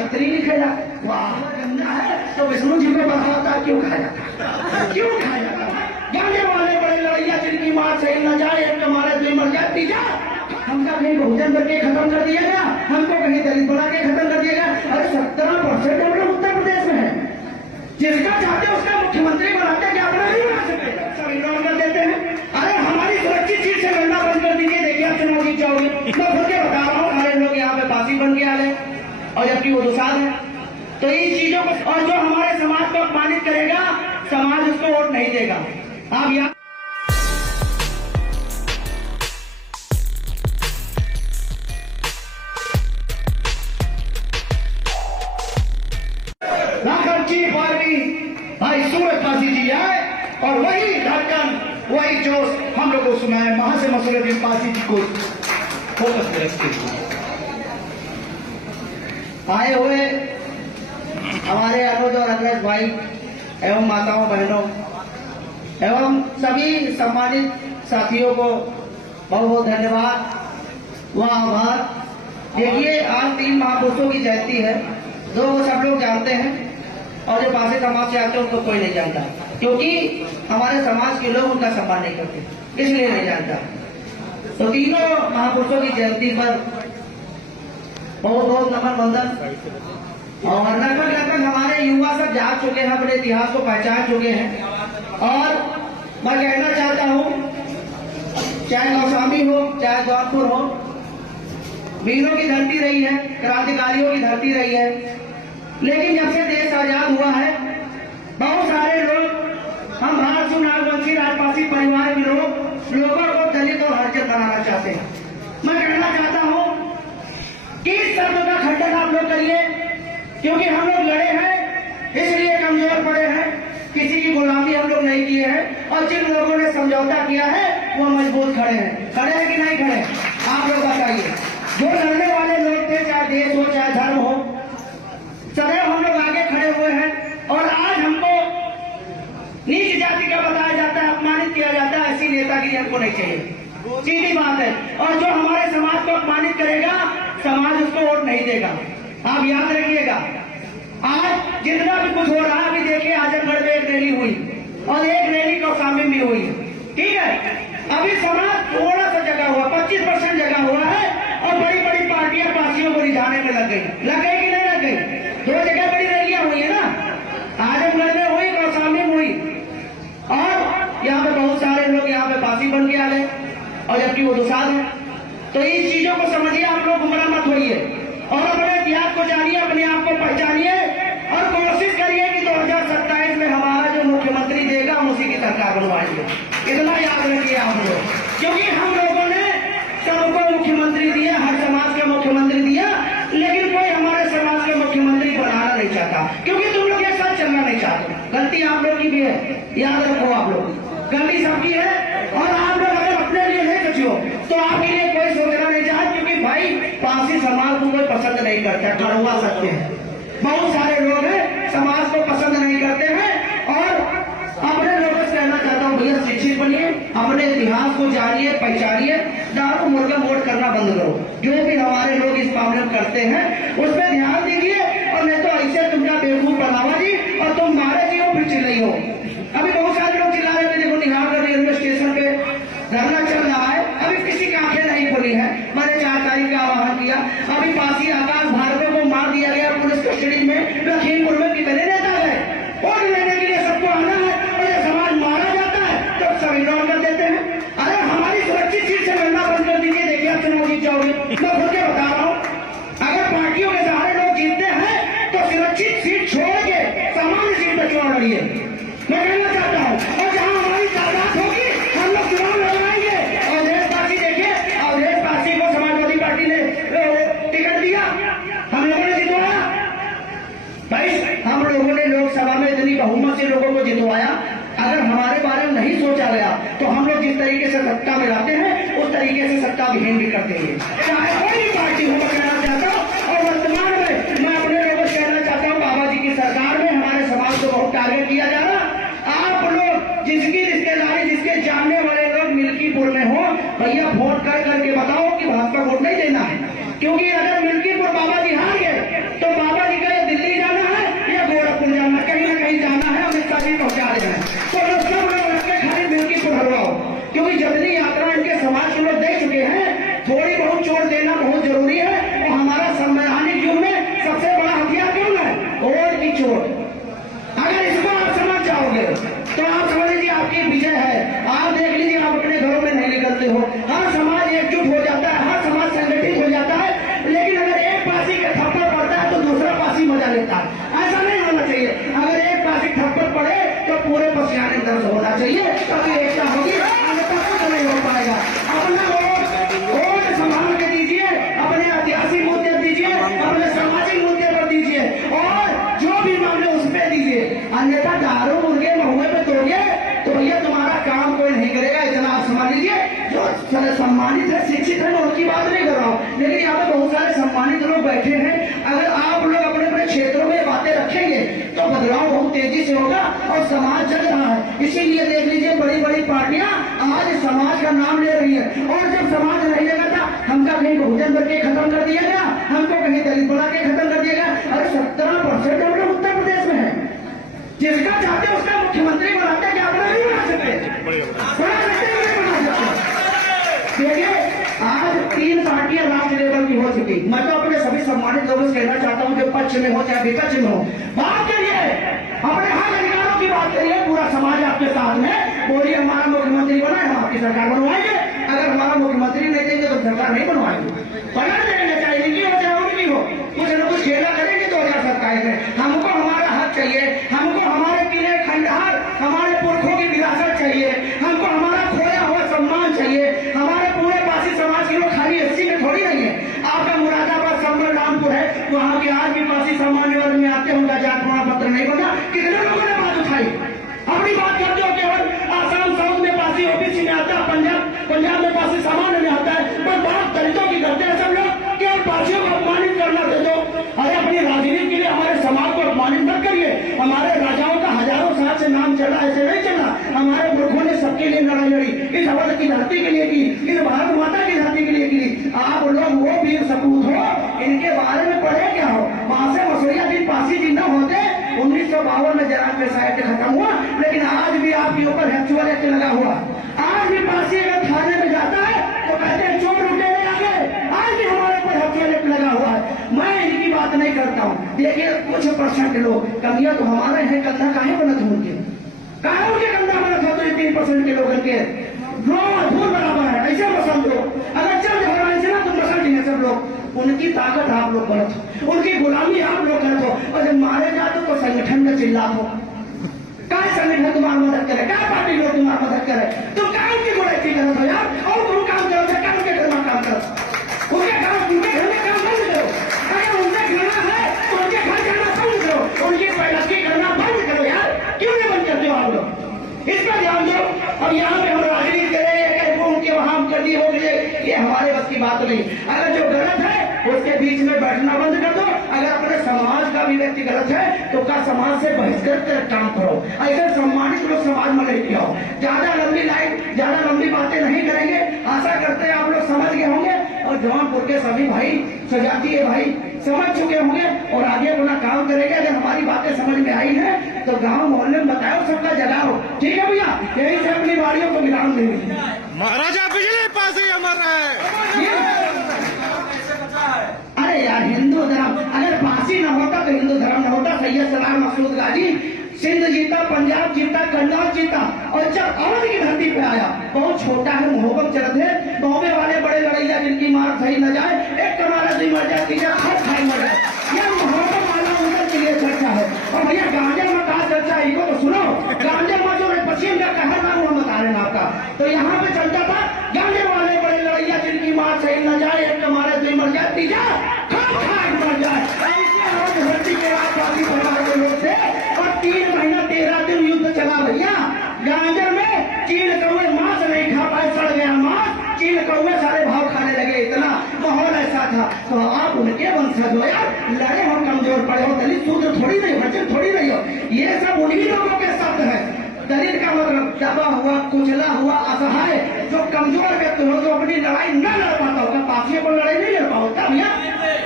छतरी लिखेगा, वाह गंगा है तो विष्णु जी को बढ़ाता क्यों खाया जाता, क्यों खाया जाता? गाने वाले बड़े लड़ैया जिनकी मार सही न जाए, एक तुम्हारे दुई मर जाए तीजा। हमका कहीं बहुजन करके खत्म कर दिया गया, हमको कहीं दलित बना के खत्म कर दिया गया। अरे 17% हम लोग उत्तर प्रदेश में है, जिसका चाहते उसका मुख्यमंत्री बनाते, क्या अपना नहीं बना सकते, सब इग्नोर कर देते हैं। अरे हमारी सुरक्षित चीज से लड़ना बंद कर दीजिए, देखिए आप चुनाव जीत जाओगे। मैं खुद के बता रहा हूँ, हमारे लोग यहाँ पे बासी बन के आ गए और जबकि वो दुसाध है। तो इन चीजों को, और जो हमारे समाज को अपमानित करेगा, समाज उसको वोट नहीं देगा। आप यहाँ भाई सूरज फांसी जी आए और वही धड़कन, वही जोश हम लोग को सुनाए वहां से मसरूद्दीन फांसी जी को फोकस में रखते आए हुए हमारे अनुज और अग्रज भाई एवं माताओं बहनों एवं सभी सम्मानित साथियों को बहुत बहुत धन्यवाद व आभार। देखिए आज 3 महापुरुषों की जयंती है, 2 को सब लोग जानते हैं और जो पासे समाज से आते हैं उनको कोई नहीं जानता, क्योंकि हमारे समाज के लोग उनका सम्मान नहीं करते, इसलिए नहीं जानता। तो तीनों महापुरुषों की जयंती पर बहुत बहुत नमन वंदन। और लगभग हमारे युवा सब जाग चुके हैं, अपने इतिहास को पहचान चुके हैं। और मैं कहना चाहता हूँ, चाहे गौस्वामी हो चाहे जौनपुर हो, वीरों की धरती रही है, क्रांतिकारियों की धरती रही है। लेकिन जब से देश आजाद हुआ है, बहुत सारे लोग, हम भारत नागवंशी राजपासी परिवार के लोगों को दलित और हर्जत बनाना चाहते हैं। मैं कहना चाहता हूं कि इस शब्द का खंडन आप लोग करिए, क्योंकि हम लोग लड़े हैं इसलिए कमजोर पड़े हैं, किसी की गुलामी हम लोग नहीं किए हैं। और जिन लोगों ने समझौता किया है वो मजबूत खड़े हैं। खड़े हैं कि नहीं खड़े? आप लोग बताइए। जो लड़ने वाले लोग थे, चाहे देश हो चाहे धर्म हो, सदैव हम लोग आगे खड़े हुए हैं। और आज हमको नीच जाति का बताया जाता है, अपमानित किया जाता है, ऐसी नेतागिरी हमको नहीं चाहिए, सीधी बात है। और जो हमारे समाज को अपमानित करेगा, समाज उसको वोट नहीं देगा। आप याद रखिएगा। आज जितना भी कुछ हो रहा है, अभी देखिए आजमगढ़ में एक रैली हुई और एक रैली कौसाम्बी में हुई, ठीक है। अभी समाज थोड़ा सा जगह हुआ, 25% जगह हुआ है और बड़ी बड़ी पार्टियां पार्टियों को रिझाने में लग गई कि नहीं लग गई? 2 जगह बड़ी रैलियां हुई है ना, आजमगढ़ में हुई, कौसाम्बी में हुई। और यहाँ पे बहुत सारे लोग यहाँ पे बासी बन के आ गए और जबकि वो दुसाध है। तो इन चीजों को समझिए, आप लोग गुमराह मत होइए और अपने इतिहास को जानिए, अपने आप को पहचानिए और कोशिश करिए कि 2027 में हमारा जो मुख्यमंत्री देगा हम उसी की सरकार बनवाएंगे। इतना याद रखिए आप लोग, क्योंकि हम लोगों ने सबको मुख्यमंत्री दिया, हर समाज का मुख्यमंत्री दिया, लेकिन कोई हमारे समाज के मुख्यमंत्री बनाना नहीं चाहता, क्योंकि तुम लोग एक साथ चलना नहीं चाहते। गलती आप लोग की भी है, याद रखो। आप लोग गलती सबकी है और आप लोग अगर अपने लिए नहीं सोचो तो आपके लिए कोई सोचना नहीं चाहता, क्योंकि भाई पासी समाज को कोई पसंद नहीं करता, करवा सकते हैं। बहुत सारे लोग हैं समाज को पसंद नहीं करते हैं। और अपने लोगों से कहना चाहता हूँ, भैया शिक्षित बनिए, अपने इतिहास को जानिए, पहचानिए, दारू मुर्गा वोट करना बंद करो। जो भी हमारे लोग इस मामले में करते हैं उस पर ध्यान दीजिए, और नहीं तो ऐसे तुमका बेवकूफ बनावा जी और तुम मारे जी हो फिर चिल्लाई हो। अभी बहुत सारे लोग चिल्ला रहे थे, देखो निहार रेलवे स्टेशन पे धरना चल रहा है, अभी किसी की आंखें नहीं खुली है। मैंने 4 तारीख का आह्वान किया। अभी पासी आकाश भारत को मार दिया गया पुलिस कस्टडी में, लखीमपुर में कितने नेता गए वोट लेने के लिए, सबको आना है और ये समाज मारा जाता है तो सब इग्नोर कर देते हैं। अरे हमारी सुरक्षित सीट से लड़ना बंद कर दीजिए, देखिए आप चुनाव जीत जाओगे। मैं खुद के बता रहा हूँ, अगर पार्टियों के सहारे लोग जीतते हैं तो सुरक्षित सीट छोड़ के सामान्य सीट पर चुनाव लड़िए। मैं कहना चाहता हूँ, और जहाँ हमारी तादाद होगी हम लोग चुनाव लड़ाएंगे। और देशवासी देखिए, और देशवासी को समाजवादी पार्टी ने टिकट दिया, हम लोगों ने जितवाया। भाई हम लोगों ने लोकसभा में इतनी बहुमत से लोगों को जितवाया। अगर हमारे बारे में नहीं सोचा गया तो हम लोग जिस तरीके से सत्ता में लाते हैं उस तरीके से सत्ता विहीन भी कर देंगे, चाहे कोई पार्टी हो। मैं कहना चाहता हूँ, और वर्तमान में मैं अपने लोगों से कहना चाहता हूँ, बाबा जी की सरकार में हमारे समाज को बहुत टारगेट किया जा रहा। आप लोग जिसकी रिश्तेदारी, जिसके जानने वाले लोग मिल्कीपुर में हो, भैया वोट कर करके बताओ कि भाजपा वोट नहीं देना है। क्योंकि अगर मिल्कीपुर बाबा जी हार गए तो बाबा जी सम्मानित है, शिक्षित है, मैं उनकी बात नहीं कर रहा हूँ, लेकिन यहाँ पे बहुत सारे सम्मानित लोग बैठे हैं। अगर आप लोग अपने अपने क्षेत्रों में बातें रखेंगे तो बदलाव बहुत तेजी से होगा और समाज जग रहा है। इसीलिए देख लीजिए बड़ी बड़ी पार्टियां आज समाज का नाम ले रही है, और जब समाज रहेगा था हमका कहीं बहुजन वर्ग के खत्म कर दिया गया, हमको कहीं दलित बना के खत्म कर दिया गया। अरे 17% हम लोग उत्तर प्रदेश में है, जिसका चाहते उसका मुख्यमंत्री बनाते, क्या अपना नहीं बना सकते, बना सकते नहीं बना सकते। देखिए आज 3 पार्टियां राष्ट्र लेवल की हो चुकी। मैं तो अपने सभी सम्मानित लोगों से कहना चाहता हूं, जो पक्ष में हो चाहे विपक्ष में हो, बात करिए, अपने हक अधिकारों की बात करिए। पूरा समाज आपके साथ में, बोलिए हमारा मुख्यमंत्री बना है, हम आपकी सरकार बनवाएंगे। अगर हमारा मुख्यमंत्री नहीं देंगे तो सरकार नहीं बनवाएंगे, बना देंगे, चाहे इनकी हो चाहे उनकी हो, कुछ न कुछ खेला करेंगे 2027 में। हमको हमारा हक चाहिए, हमको हमारे किले खंडहर, हमारे पुरखों की विरासत चाहिए, हमको हमारा खोया हुआ सम्मान चाहिए। हमारे पूरे पासी समाज के लोग खाली 80 में थोड़ी नहीं है। आपका मुरादाबाद संबल रामपुर है, वहां के आज भी पासी सामान्य वर्ग में आते हैं, उनका जात प्रमाण पत्र नहीं बना। कितने लोगों ने बात उठाई, अपनी बात करते हो केवल आसाम साउथ में पासी ओबीसी में आता है, पंजाब में पासी सामान्य में आता है, पर बात दलितों की करते हैं सब लोग। केवल पासियों को अपमानित करना दे दो। अरे अपनी राजनीति के लिए हमारे समाज को अपमानित मत करिए। हमारे राजाओं का हजारों साल से नाम चला, ऐसे नहीं चला। हमारे पुरखों ने सबके लिए लड़ाई लड़ी, इस भारत की धरती के लिए की, इस भारत माता की धरती के लिए की। आप लोग वो वीर सपूत हो, इनके बारे में पढ़े क्या हो? वहां से मसूरिया दिन पासी जिंदा होते 1952 में जरान पेशा एक्ट खत्म हुआ, लेकिन आज भी आपके ऊपर एक्चुअल एक्ट लगा हुआ। आज भी पासी अगर थाने में जाता है तो कहते हैं चोर लुटेरे आ गए। आज भी हमारे ऊपर एक्चुअल एक्ट लगा हुआ है। मैं इनकी बात नहीं करता हूँ। देखिए कुछ परसेंट लोग, कमियां तो हमारे हैं, कंधा काहे बनत हो उनके, काहे उनके कंधा बनत हो? तो ये 3% के लोगों के धूल बराबर है, ऐसे मसल दो। अगर चल जाए से ना तुम मसल दिए सब लोग। उनकी ताकत आप लोग गलत हो, उनकी गुलामी आप लोग गलत हो, और जब मारे जाते तो संगठन में चिल्लात हो। क्या संगठन तुम्हारी मदद करे, क्या पार्टी लोग तुम्हारी मदद करे? तुम क्या उनकी गुलामी गलत हो यार? और तुम काम करो, क्या उनके घर में काम करो, उनके घर में काम बंद करो। अगर उनसे घृणा है तो उनके घर जाना बंद करो, उनकी पैरवी करना बंद करो यार। क्यों नहीं बंद करते हो आप लोग? इस पर ध्यान दो। और यहाँ पे हम राजनीति करें, उनके वहां कर दिए हो गए, ये हमारे बस की बात नहीं। अगर जो गलत है उसके बीच में बैठना बंद कर दो। अगर अपने समाज का भी व्यक्ति गलत है तो का समाज से बहिष्कृत कर काम करो। ऐसे सम्मानित लोग समाज में लेके आओ। ज्यादा लंबी लाइन, ज्यादा लंबी बातें नहीं करेंगे। आशा करते हैं आप लोग समझ गए होंगे, और जौनपुर के सभी भाई सजातीय भाई समझ चुके होंगे और आगे अपना काम करेंगे। अगर हमारी बातें समझ में आई है तो गांव मोहल्ले में बताओ, सबका जगाओ। ठीक है भैया, यही से अपनी बाड़ियों को विराम देंगे। महाराजा बिजली पास ही अमर है। अरे यार हिंदू धर्म, अगर फांसी न होता तो हिंदू धर्म न होता। सैयद सलार मसूद गाजी सिंध जीता, पंजाब जीता, करनाल जीता, और जब अवध की धरती पे आया, बहुत छोटा है, मोहब्बत चलत है, बॉम्बे वाले बड़े लड़ैया जिनकी मार सही न जाए, एक कमारा दी मर जाए, तीसरा हर खाई मर जाए। यह मोहब्बत वाला उनका के लिए चर्चा है। और भैया गांजे में कहा चर्चा है, इनको तो सुनो। गांजे में जो पश्चिम का कहर नाम हम बता रहे हैं आपका, तो यहाँ पे चलता था गांजे वाले बड़े लड़ैया जिनकी मार सही न जाए, एक कमारे दी मर जाए, तीसरा हर खाई मर जाए। ऐसे लोग धरती के आसपासी परिवार के लोग थे, और 3 महीना 13 दिन युद्ध चला भैया। गांजर में चील कौवे मांस नहीं खा पाए, सड़ गया मांस, चील कौवे सारे भाव खाने लगे, इतना माहौल ऐसा था। तो आप उनके वंशज हो यार, लड़े हो, कमजोर पड़े हो, दलित शूद्र थोड़ी नहीं, बच्चे थोड़ी नहीं हो। ये सब उन्हीं लोगों के शब्द है। दलित का मतलब दबा हुआ, कुचला हुआ, असहाय, जो कमजोर व्यक्ति हो, जो अपनी लड़ाई न लड़ पाता होगा, पासियों पर लड़ाई नहीं लड़ पाता भैया।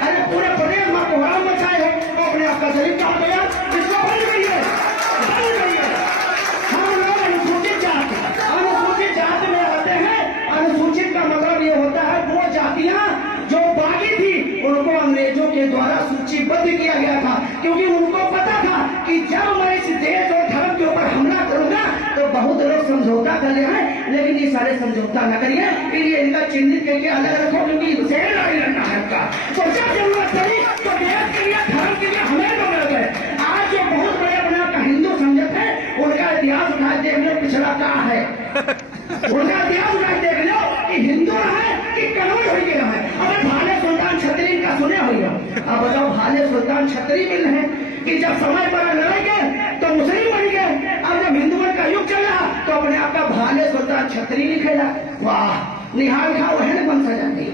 अरे पूरे प्रदेश में कोहराम मचाए हो तो अपने आपका दलित कहा गया, इसको बंद करिए, बंद करिए। हम लोग अनुसूचित जाति में आते हैं। अनुसूचित का मतलब ये होता है वो जातियां जो बागी थी, उनको अंग्रेजों के द्वारा सूचीबद्ध किया गया था, क्योंकि उनको पता था कि जब मैं इस देश और धर्म के ऊपर हमला करूंगा तो बहुत लोग समझौता कर ले हैं, लेकिन ये सारे समझौता न करिए। इसलिए इनका चिन्हित करके अलग रखो, क्योंकि इसे लड़ाई लड़ना है इनका। तो जब जरूरत पड़ी तो देश के लिए, धर्म के लिए हमें लोग लड़ गए। आज जो बहुत बड़े अपने आप का हिंदू समझते हैं, उनका इतिहास उठा देख लो पिछड़ा क्या है। उनका इतिहास उठा देख लो कि हिंदू है कि कन्वर्ट हो गया है। अब भाले सुल्तान छतरी का सुने हुए, अब बताओ भाले सुल्तान छतरी मिल रहे कि जब समय पर लड़ेंगे तो मुस्लिम बन गए। अब जब हिंदुओं का युग चल रहा तो अपने आप का भाले सुल्तान छतरी लिखेगा। वाह, निहाल खा वहन बन सजाती।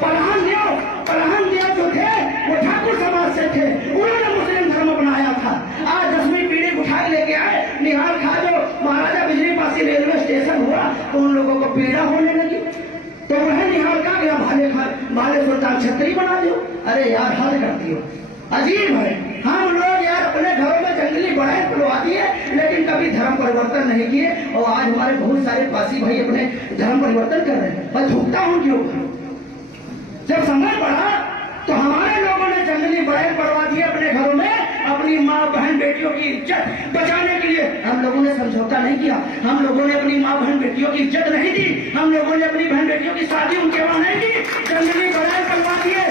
प्रधान देव जो थे वो ठाकुर समाज से थे, उन्होंने मुस्लिम धर्म अपनाया था। आज 10वीं पीढ़ी उठा लेके आए निहाल खा, जो महाराजा बिजली पासी रेलवे स्टेशन हुआ तो उन लोगों को पीड़ा होने लगी, तो वह निहाल का गया भाले सुल्तान छत्री बना दो। अरे यार हद करती हो, अजीब है। हम लोग यार अपने घरों में जंगली बढ़ाई खुलवा दिए, लेकिन कभी धर्म परिवर्तन नहीं किए। और आज हमारे बहुत सारे पासी भाई अपने धर्म परिवर्तन कर रहे हैं। मैं झुकता हूं क्यों? जब समय बढ़ा तो हमारे लोगों ने जंगली बढ़ाई पड़वा दिए अपने घरों में, अपनी माँ बहन बेटियों की इज्जत बचाने के लिए। हम लोगों ने समझौता नहीं किया, हम लोगों ने अपनी माँ बहन बेटियों की इज्जत नहीं दी, हम लोगों ने अपनी बहन बेटियों की शादी उनके वहां नहीं की, जंगली बढ़ाई करवा दिए।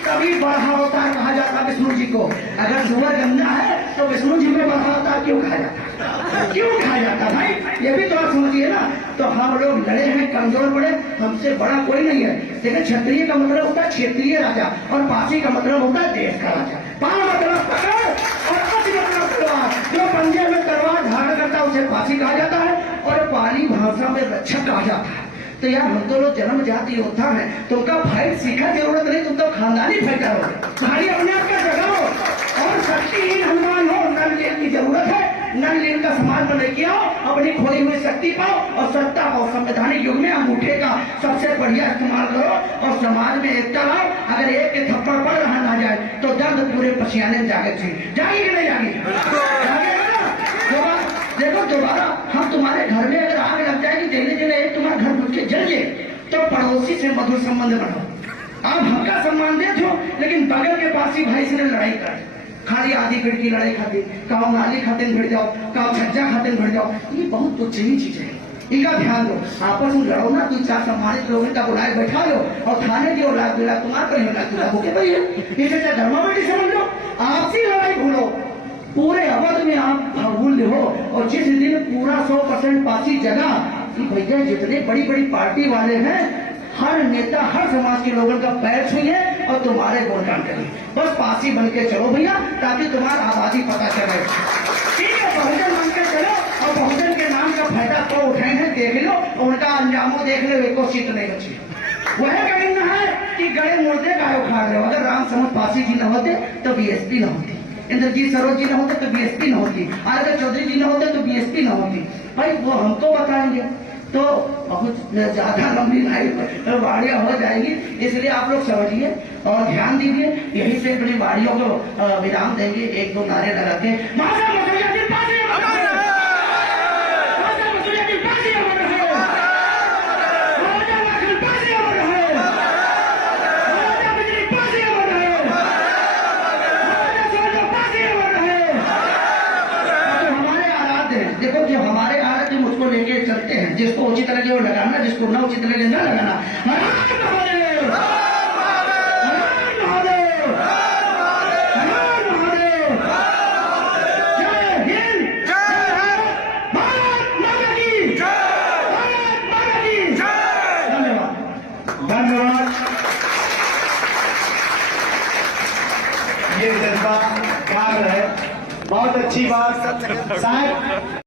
तभी बढ़ा अवतार कहा जाता विष्णु जी को। अगर सुअर गंदा है तो विष्णु जी को बढ़ा अवतार क्यों कहा जाता? क्यों कहा जाता भाई? ये भी तो आप समझिए ना। तो हम लोग लड़े हैं, कमजोर पड़े, हमसे बड़ा कोई नहीं है। लेकिन क्षत्रिय का मतलब होता है क्षेत्रीय राजा, और पासी का मतलब होता है देश का राजा। पाल मतलब पकड़ और अच मतलब तलवार। जो पंजे में तलवार धारण करता है उसे पासी कहा जाता है, और पाली भाषा में रक्षक कहा जाता है। तो यार हम तो लोग जन्म जाति योद्धा है, तुमका फाइट सीखा जरूरत नहीं, तुम तो खानदानी फाइटर हो। भाई अपने आप का जगाओ और शक्तिहीन हनुमान हो। नल लीन की जरूरत है, नल लीन का समाज में लेके आओ, अपनी खोई हुई शक्ति पाओ और सत्ता पाओ। संवैधानिक युग में अंगूठे का सबसे बढ़िया इस्तेमाल करो और समाज में एकता लाओ। अगर एक के थप्पड़ पड़ रहा ना जाए तो दर्द पूरे पसियाने में जागे थे। जाएगी कि नहीं जाएगी? देखो दोबारा हम तुम्हारे घर में अगर आग लग जाएगी, जले जले एक तुम्हारा घर घुस के जल जाए, तो पड़ोसी से मधुर संबंध बनाओ। आप हमका सम्मान देते हो, लेकिन बगल के पासी भाई से लड़ाई कर, खाली आधी पेड़ की लड़ाई खाती, काव नाली खाते भिड़ जाओ, काव छज्जा खाते भिड़ जाओ। ये बहुत तुच्छ ही चीज है, इनका ध्यान दो। आपस में लड़ो ना, 2-4 सम्मानित लोगों का बुलाए बैठा लो और थाने की औलाद बिला तुम्हारा कहीं भैया इसे धर्मा बेटी समझ लो। आपसी लड़ाई भूलो, पूरे अवध में आप भूल हो। और जिस दिन पूरा 100% पासी जगह कि भैया जितने बड़ी बड़ी पार्टी वाले हैं, हर नेता हर समाज के लोगों का पैर छुए और तुम्हारे गुणगान करें। बस पासी बन के चलो भैया, ताकि तुम्हारा आबादी पता चले। ठीक है, बहुजन बन के चलो और बहुजन के नाम का फायदा तो उठाए हैं, देख लो, उनका अंजामो देख लो, एको सीट नहीं बची। वह कहना है कि गड़े मुर्दे का उखाड़ रहे हो। अगर राम समझ पासी जी न होते तो बीएसपी न होती, इंद्रजीत सरोज जी न होते तो बीएसपी न होती, आरके चौधरी जी न होते तो बीएसपी न होती। भाई वो हमको बताएंगे तो बहुत ज्यादा लंबी वाड़ियां हो जाएगी। इसलिए आप लोग समझिए और ध्यान दीजिए। यही से अपनी वाड़ियों को विराम देंगे 1-2 नारे लगा के। देखो जो हमारे आराध्य मुझको लेके चलते हैं, जिसको उचित लगे वो लगाना, जिसको न उचित लगे न लगाना। धन्यवाद। ये जज्बा प्यार है, बहुत अच्छी बात साहब।